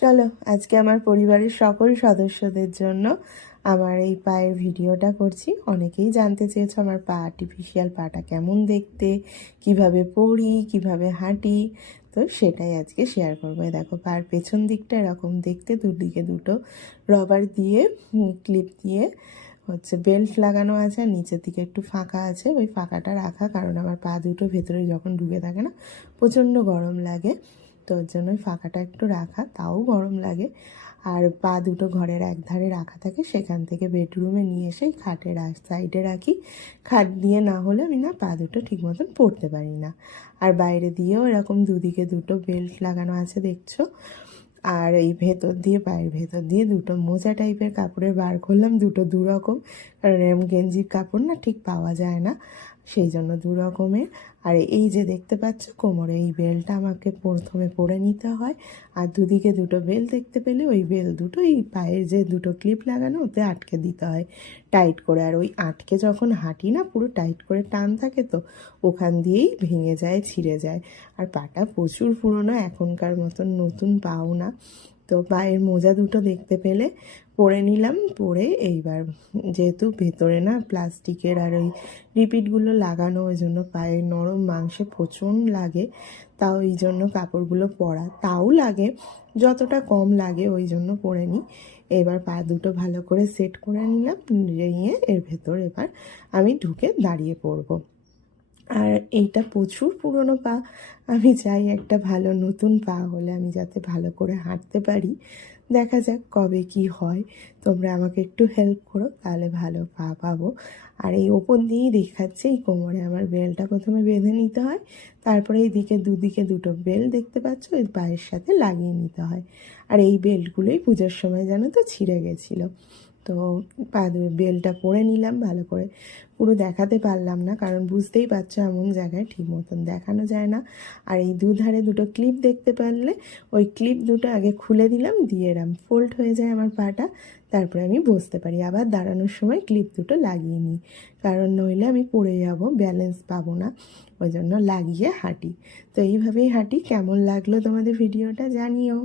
চলো, আজকে আমার পরিবারের সকল সদস্যদের জন্য আমার এই পায়ের ভিডিওটা করছি। অনেকেই জানতে চেয়েছো আমার পা আর্টিফিশিয়াল পাটা কেমন দেখতে, কীভাবে পড়ি, কীভাবে হাঁটি। তো সেটাই আজকে শেয়ার করব। দেখো পার পেছন দিকটা এরকম দেখতে, দুদিকে দুটো রবার দিয়ে ক্লিপ দিয়ে হচ্ছে বেল্ট লাগানো আছে আর নিচের দিকে একটু ফাঁকা আছে। ওই ফাঁকাটা রাখা, কারণ আমার পা দুটো ভেতরে যখন ঢুকে থাকে না, প্রচণ্ড গরম লাগে। তো ওর জন্য ওই ফাঁকাটা একটু রাখা, তাও গরম লাগে। আর পা দুটো ঘরের এক ধারে রাখা থাকে, সেখান থেকে বেডরুমে নিয়ে এসে খাটের সাইডে রাখি। খাট দিয়ে না হলে আমি না পা দুটো ঠিক মতন পড়তে পারি না। আর বাইরে দিয়েও এরকম দুদিকে দুটো বেল্ট লাগানো আছে, দেখছ? আর এই ভেতর দিয়ে, পায়ের ভেতর দিয়ে দুটো মোজা টাইপের কাপড়ের বার করলাম, দুটো দু রকম কারণ এরম গেঞ্জির কাপড় না ঠিক পাওয়া যায় না। সেই জন্য দু রকমের। আর এই যে দেখতে পাচ্ছ কোমরে, এই বেলটা আমাকে প্রথমে পরে নিতে হয়। আর দুদিকে দুটো বেল দেখতে পেলে ওই বেল দুটো, এই পায়ের যে দুটো ক্লিপ লাগানো, ওতে আটকে দিতে হয় টাইট করে। আর ওই আটকে যখন হাঁটি না, পুরো টাইট করে টান থাকে তো, ওখান দিয়েই ভেঙে যায়, ছিঁড়ে যায়। আর পাটা প্রচুর পুরনো, এখনকার মতন নতুন পাও না। তো পায়ের মোজা দুটো দেখতে পেলে পরে নিলাম, পরে এইবার যেহেতু ভেতরে না প্লাস্টিকের আর ওই রিপিটগুলো লাগানো, ওই জন্য পায়ের নরম মাংসে প্রচণ্ড লাগে, তাও এই জন্য কাপড়গুলো পরা। তাও লাগে, যতটা কম লাগে ওই জন্য পরে নিই। এবার পা দুটো ভালো করে সেট করে নিলাম, নিয়ে এর ভেতর এবার আমি ঢুকে দাঁড়িয়ে পড়ব। আর এইটা প্রচুর পুরনো পা। আমি চাই একটা ভালো নতুন পা হলে আমি যাতে ভালো করে হাঁটতে পারি। দেখা যাক কবে কি হয়। তোমরা আমাকে একটু হেল্প করো, তাহলে ভালো পা পাবো। আর এই ওপর দিয়েই দেখাচ্ছে, এই কোমরে আমার বেলটা প্রথমে বেঁধে নিতে হয়। তারপরে এই দিকে দুদিকে দুটো বেল দেখতে পাচ্ছ ওই পায়ের সাথে লাগিয়ে নিতে হয়। আর এই বেল্টগুলোই পুজোর সময় জানো তো ছিঁড়ে গেছিল। তো বেলটা পরে নিলাম, ভালো করে পুরো দেখাতে পারলাম না, কারণ বুঝতেই পারছ এমন জায়গায় ঠিক মতন দেখানো যায় না। আর এই দুধারে দুটো ক্লিপ দেখতে পারলে, ওই ক্লিপ দুটো আগে খুলে দিলাম, দিয়ে এরাম ফোল্ড হয়ে যায় আমার পাটা, তারপরে আমি বসতে পারি। আবার দাঁড়ানোর সময় ক্লিপ দুটো লাগিয়ে নিই, কারণ নইলে আমি পড়ে যাব, ব্যালেন্স পাবো না, ওই জন্য লাগিয়ে হাঁটি। তো এইভাবেই হাঁটি, কেমন লাগল তোমাদের ভিডিওটা জানিও।